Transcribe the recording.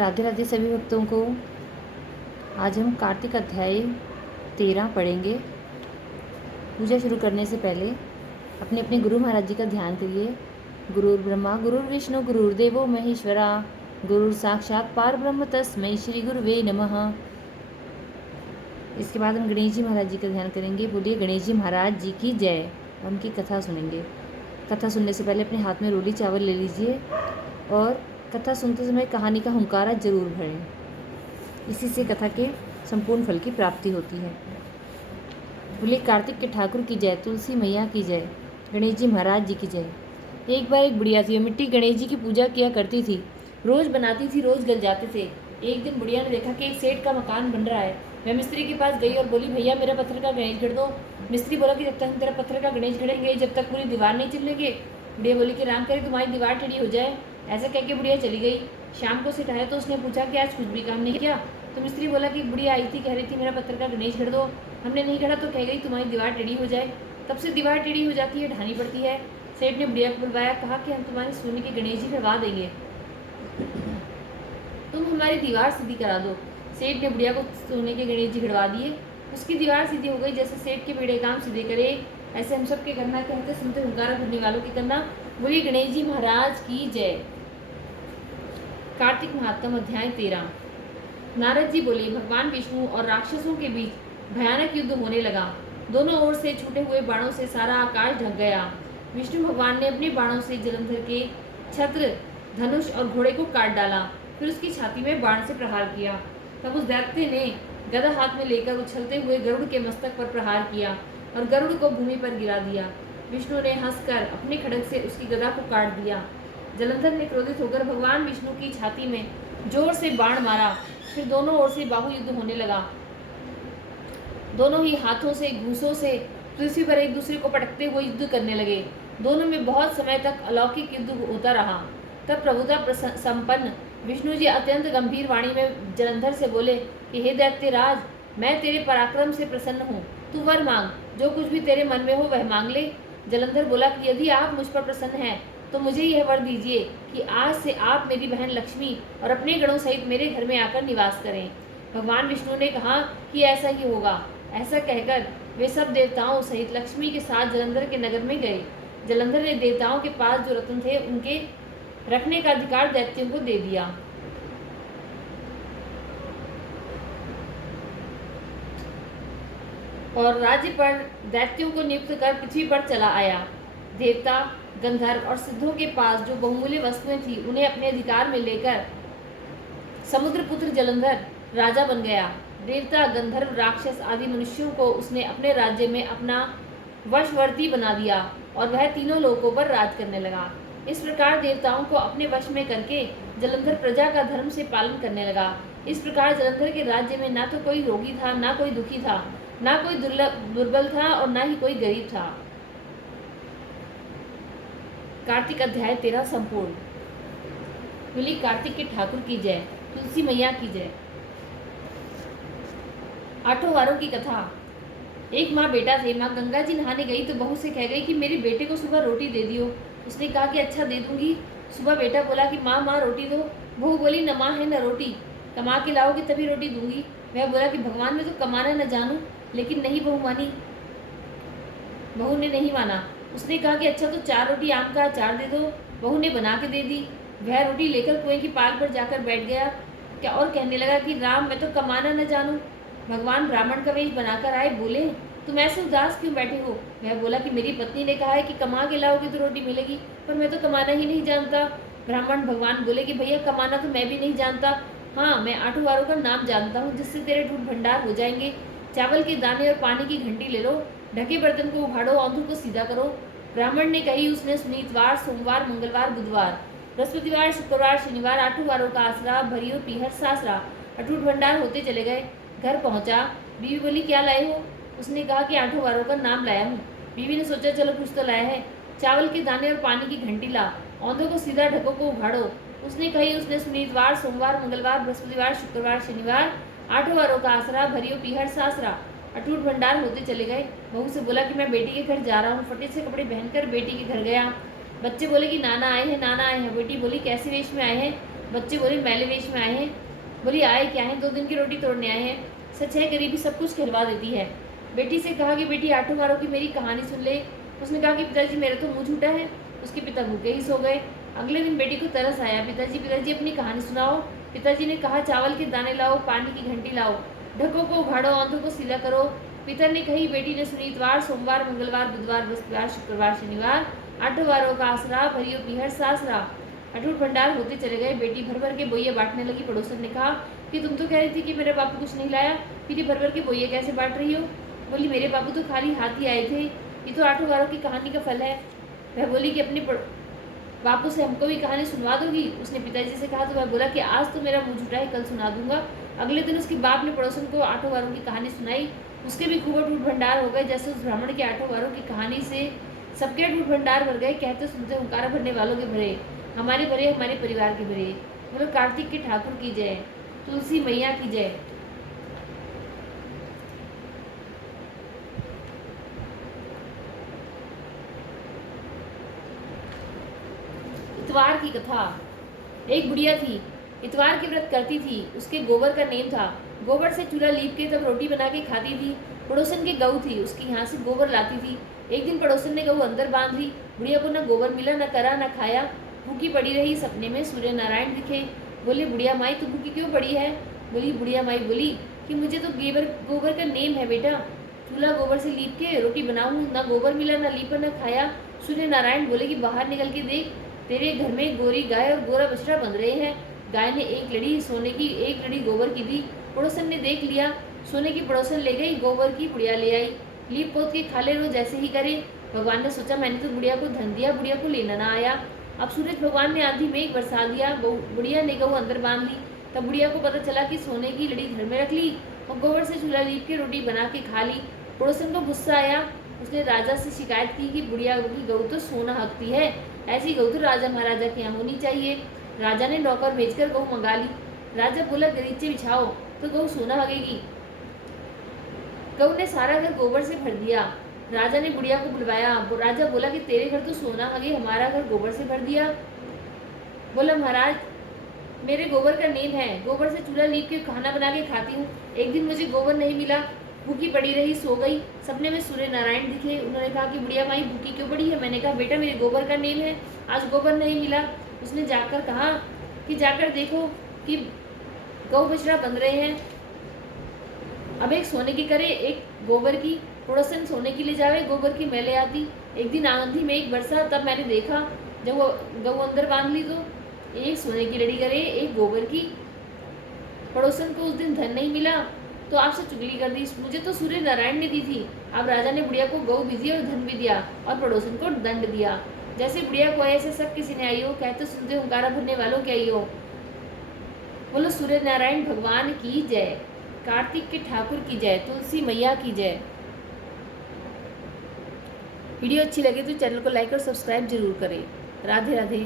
राधे राधे सभी भक्तों को। आज हम कार्तिक अध्याय 13 पढ़ेंगे। पूजा शुरू करने से पहले अपने अपने गुरु महाराज जी का ध्यान करिए। गुरुर् ब्रह्मा गुरुर्विष्णु गुरुर्देवो महेश्वरा, गुरुर साक्षात पार ब्रह्म तस्मै श्री गुरुवे नमः। इसके बाद हम गणेश जी महाराज जी का ध्यान करेंगे। बोलिए गणेश जी महाराज जी की जय। उनकी कथा सुनेंगे। कथा सुनने से पहले अपने हाथ में रोली चावल ले लीजिए और कथा सुनते समय कहानी का हुंकारा जरूर भरें। इसी से कथा के संपूर्ण फल की प्राप्ति होती है। बोलिए कार्तिक के ठाकुर की जय, तुलसी मैया की जय, गणेश जी महाराज जी की जय। एक बार एक बुढ़िया थी, मिट्टी गणेश जी की पूजा किया करती थी। रोज बनाती थी, रोज गल जाते थे। एक दिन बुढ़िया ने देखा कि एक सेठ का मकान बन रहा है। वह मिस्त्री के पास गई और बोली, भैया मेरा पत्थर का गणेश गढ़ दो। मिस्त्री बोला कि जब तक हम तेरा पत्थर का गणेश गढ़ेंगे जब तक पूरी दीवार नहीं चिल्लेंगे। बुढ़िया बोली कि राम करे तुम्हारी दीवार टेढ़ी हो जाए। ऐसा कह के बुढ़िया चली गई। शाम को सेठ आया तो उसने पूछा कि आज कुछ भी काम नहीं किया। तो मिस्त्री बोला कि बुढ़िया आई थी, कह रही थी मेरा पत्थर का गणेश गढ़ दो। हमने नहीं गढ़ा तो कह गई तुम्हारी दीवार टेढ़ी हो जाए। तब से दीवार टेढ़ी हो जाती है, ढानी पड़ती है। सेठ ने बुढ़िया को बुलवाया, कहा कि हम तुम्हारे सोने के गणेश जी गढ़वा देंगे, तुम हमारी दीवार सीधी करा दो। सेठ ने बुढ़िया को सोने के गणेश जी गढ़वा दिए। उसकी दीवार सीधी हो गई। जैसे सेठ के बेड़े काम सीधे करे ऐसे हम सब के करना, कहते सुनते हुंकारा भरने वालों के करना। बोलिए गणेश जी महाराज की जय। कार्तिक महात्म अध्याय 13। नारद जी बोले, भगवान विष्णु और राक्षसों के बीच भयानक युद्ध होने लगा। दोनों ओर से छूटे हुए बाणों से सारा आकाश ढक गया। विष्णु भगवान ने अपने बाणों से जलंधर के छत्र, धनुष और घोड़े को काट डाला। फिर उसकी छाती में बाण से प्रहार किया। तब उस दैत्य ने गदा हाथ में लेकर उछलते हुए गरुड़ के मस्तक पर प्रहार किया और गरुड़ को भूमि पर गिरा दिया। विष्णु ने हंसकर अपने खड्ग से उसकी गदा को काट दिया। जलंधर ने क्रोधित होकर भगवान विष्णु की छाती में जोर से बाण मारा। फिर दोनों ओर से बाहु युद्ध होने लगा। दोनों ही हाथों से, घूंसों से पृथ्वी पर एक दूसरे को पटकते हुए युद्ध करने लगे। दोनों में बहुत समय तक अलौकिक युद्ध होता रहा। तब प्रभुता संपन्न विष्णु जी अत्यंत गंभीर वाणी में जलंधर से बोले कि हे दैत्य राज, मैं तेरे पराक्रम से प्रसन्न हूँ, तू वर मांग, जो कुछ भी तेरे मन में हो वह मांग ले। जलंधर बोला कि यदि आप मुझ पर प्रसन्न हैं तो मुझे यह वर दीजिए कि आज से आप मेरी बहन लक्ष्मी और अपने गणों सहित मेरे घर में आकर निवास करें। भगवान विष्णु ने कहा कि ऐसा ही होगा। ऐसा कहकर वे सब देवताओं सहित लक्ष्मी के साथ जलंधर के नगर में गए। जलंधर ने देवताओं के पास जो रत्न थे उनके रखने का अधिकार दैत्यों को दे दिया। और राज्य पर दैत्यों को नियुक्त कर पृथ्वी पर चला आया। देवता, गंधर्व और सिद्धों के पास जो बहुमूल्य वस्तुएं थी उन्हें अपने अधिकार में लेकर समुद्रपुत्र जलंधर राजा बन गया। देवता, गंधर्व, राक्षस आदि मनुष्यों को उसने अपने राज्य में अपना वशवर्ती बना दिया और वह तीनों लोकों पर राज करने लगा। इस प्रकार देवताओं को अपने वश में करके जलंधर प्रजा का धर्म से पालन करने लगा। इस प्रकार जलंधर के राज्य में ना तो कोई रोगी था, ना कोई दुखी था, ना कोई दुर्बल था और ना ही कोई गरीब था। कार्तिक अध्याय 13 संपूर्ण। बोली कार्तिक के ठाकुर की जय, तुलसी मैया की जय। आठों वारों की कथा। एक माँ बेटा थे। माँ गंगा जी नहाने गई तो बहू से कह गई कि मेरे बेटे को सुबह रोटी दे दियो। उसने कहा कि अच्छा दे दूंगी। सुबह बेटा बोला कि माँ माँ रोटी दो। बहू बोली न माँ है न रोटी, कमा के लाओगे तभी रोटी दूंगी। वह बोला कि भगवान में तो कमाना न जानूं, लेकिन नहीं बहू मानी। बहू ने नहीं माना। उसने कहा कि अच्छा तो 4 रोटी आम का अचार दे दो। बहू ने बना के दे दी। वह रोटी लेकर कुएं की पाल पर जाकर बैठ गया क्या और कहने लगा कि राम मैं तो कमाना न जानूं। भगवान ब्राह्मण का वेश बनाकर आए। बोले तुम ऐसे उदास क्यों बैठे हो। वह बोला कि मेरी पत्नी ने कहा है कि कमा के लाओगे तो रोटी मिलेगी, पर मैं तो कमाना ही नहीं जानता। ब्राह्मण भगवान बोले कि भैया कमाना तो मैं भी नहीं जानता, हाँ मैं 8 वारों का नाम जानता हूँ जिससे तेरे ढूंढ भंडार हो जाएंगे। चावल के दाने और पानी की घंटी ले लो, ढके बर्तन को उभाड़ो, औंधों को सीधा करो। ब्राह्मण ने कही। उसने सुनीतवार, सोमवार, मंगलवार, बुधवार, बृहस्पतिवार, शुक्रवार, शनिवार 8 वारों का आसरा, भरियो, पीहर, सासरा, अटूट भंडार होते चले गए। घर पहुंचा। बीवी बोली क्या लाए हो। उसने कहा कि 8 वारों का नाम लाया हूँ। बीवी ने सोचा चलो कुछ तो लाया है। चावल के दाने और पानी की घंटी ला, औंधों को सीधा, ढकों को उभाड़ो। उसने कही। उसने सुनीतवार, सोमवार, मंगलवार, बृहस्पतिवार, शुक्रवार, शनिवार 8 वारों का आसरा, भरियो, पीहर, सासरा, अटूट भंडार होते चले गए। बहू से बोला कि मैं बेटी के घर जा रहा हूँ। फटे से कपड़े पहनकर बेटी के घर गया। बच्चे बोले कि नाना आए हैं, नाना आए हैं। बेटी बोली कैसे वेश में आए हैं। बच्चे बोले मैले वेश में आए हैं। बोली आए क्या हैं? 2 दिन की रोटी तोड़ने आए हैं। सच है गरीबी सब कुछ खिलवा देती है। बेटी से कहा कि बेटी आठों वारों की मेरी कहानी सुन ले। उसने कहा कि पिताजी मेरा तो मुँह झूठा है। उसके पिता भूखे ही सो गए। अगले दिन बेटी को तरस आया, पिताजी अपनी कहानी सुनाओ। पिताजी ने कहा चावल के दाने लाओ, पानी की घंटी लाओ, ढकों को उघाड़ो, आंधों को सीधा करो। पिता ने कही, बेटी ने सुनी। इतवार, सोमवार, मंगलवार, बुधवार, बृहस्पतिवार, शुक्रवार, शनिवार, 8 वारों का आसरा, भरियो पीहर सासरा। अटूट भंडार होते चले गए। बेटी भर भर के बोइये बांटने लगी। पड़ोसन ने कहा कि तुम तो कह रही थी कि मेरे बापू कुछ नहीं लाया, फिर ये भर भर के बोइये कैसे बांट रही हो? बोली मेरे बापू तो खाली हाथ ही आए थे, ये तो 8 वारों की कहानी का फल है। वह बोली कि अपने बापू से हमको भी कहानी सुनवा दोगी? उसने पिताजी से कहा तो वह बोला कि आज तो मेरा मुँह झूठा है, कल सुना दूंगा। अगले दिन उसके बाप ने पड़ोसन को 8 वारों की कहानी सुनाई। उसके भी खूब अटूट भंडार हो गए। जैसे उस ब्राह्मण के 8 वारों की कहानी से सबके अटूट भंडार भर गए। कहते सुनते हुंकारा भरने वालों के भरे, हमारे भरे, हमारे परिवार के भरे। बोलो कार्तिक के ठाकुर की जय, तुलसी मैया की जय। इतवार की कथा। एक बुढ़िया थी, इतवार के व्रत करती थी। उसके गोबर का नेम था। गोबर से चूल्हा लीप के तब रोटी बना के खाती थी। पड़ोसन की गऊ थी, उसकी यहाँ से गोबर लाती थी। एक दिन पड़ोसन ने गऊ अंदर बांध ली। बुढ़िया को न गोबर मिला, न करा, न खाया। भूखी पड़ी रही। सपने में सूर्य नारायण दिखे। बोले बुढ़िया माई तू भूखी क्यों पड़ी है? बोली बुढ़िया माई बोली कि मुझे तो गोबर का नेम है बेटा। चूल्हा गोबर से लीप के रोटी बनाऊँ, न गोबर मिला, न लीपा, न खाया। सूर्य नारायण बोले कि बाहर निकल के देख, तेरे घर में गोरी गाय और गोरा बछड़ा बंध रहे हैं। गाय ने एक लड़ी सोने की, एक लड़ी गोबर की दी। पड़ोसन ने देख लिया। सोने की पड़ोसन ले गई, गोबर की बुढ़िया ले आई। लीप पोत के खा ले, रोज ऐसे ही करे। भगवान ने सोचा मैंने तो बुढ़िया को धन दिया, बुढ़िया को लेना ना आया। अब सूरज भगवान ने आंधी में एक बरसा दिया। बुढ़िया ने गऊ अंदर बांध ली। तब बुढ़िया को पता चला कि सोने की लड़ी घर में रख ली और गोबर से चूल्हा लीप के रोटी बना के खा ली। पड़ोसन को गुस्सा आया। उसने राजा से शिकायत की कि बुढ़िया की गऊ तो सोना हकती है, ऐसी गऊ तो राजा महाराजा के यहाँ होनी चाहिए। राजा ने नौकर भेजकर गऊ मंगा ली। राजा बोला गलीचे बिछाओ तो गऊ सोना हगेगी। गऊ ने सारा घर गोबर से भर दिया। राजा ने बुढ़िया को बुलवाया। राजा बोला कि तेरे घर तो सोना हगे, हमारा घर गोबर से भर दिया। बोला महाराज मेरे गोबर का नेम है, गोबर से चूल्हा लीप के खाना बना के खाती हूँ। एक दिन मुझे गोबर नहीं मिला, भूखी पड़ी रही, सो गई। सपने में सूर्य नारायण दिखे। उन्होंने कहा कि बुढ़िया माई भूखी क्यों पड़ी है? मैंने कहा बेटा मेरे गोबर का नेम है, आज गोबर नहीं मिला। उसने जाकर कहा कि जाकर देखो कि गौ बछड़ा बंध रहे हैं, अब एक सोने की करे, एक गोबर की। पड़ोसन सोने की ले जावे, गोबर की मैं ले आती। एक दिन आंधी में एक बरसा, तब मैंने देखा जब वो गऊ अंदर बांध ली तो एक सोने की लड़ी करे, एक गोबर की। पड़ोसन को उस दिन धन नहीं मिला तो आपसे चुगली कर दी, मुझे तो सूर्य नारायण ने दी थी। अब राजा ने बुढ़िया को गऊ भी दी और धन भी दिया और पड़ोसन को दंड दिया। जैसे बुढ़िया को ऐसे सब किसी ने आई हो, कहते सुनते हुंकारा भरने वालों की आई हो। बोलो सूर्य नारायण भगवान की जय, कार्तिक के ठाकुर की जय, तुलसी मैया की जय। वीडियो अच्छी लगे तो चैनल को लाइक और सब्सक्राइब जरूर करें। राधे राधे।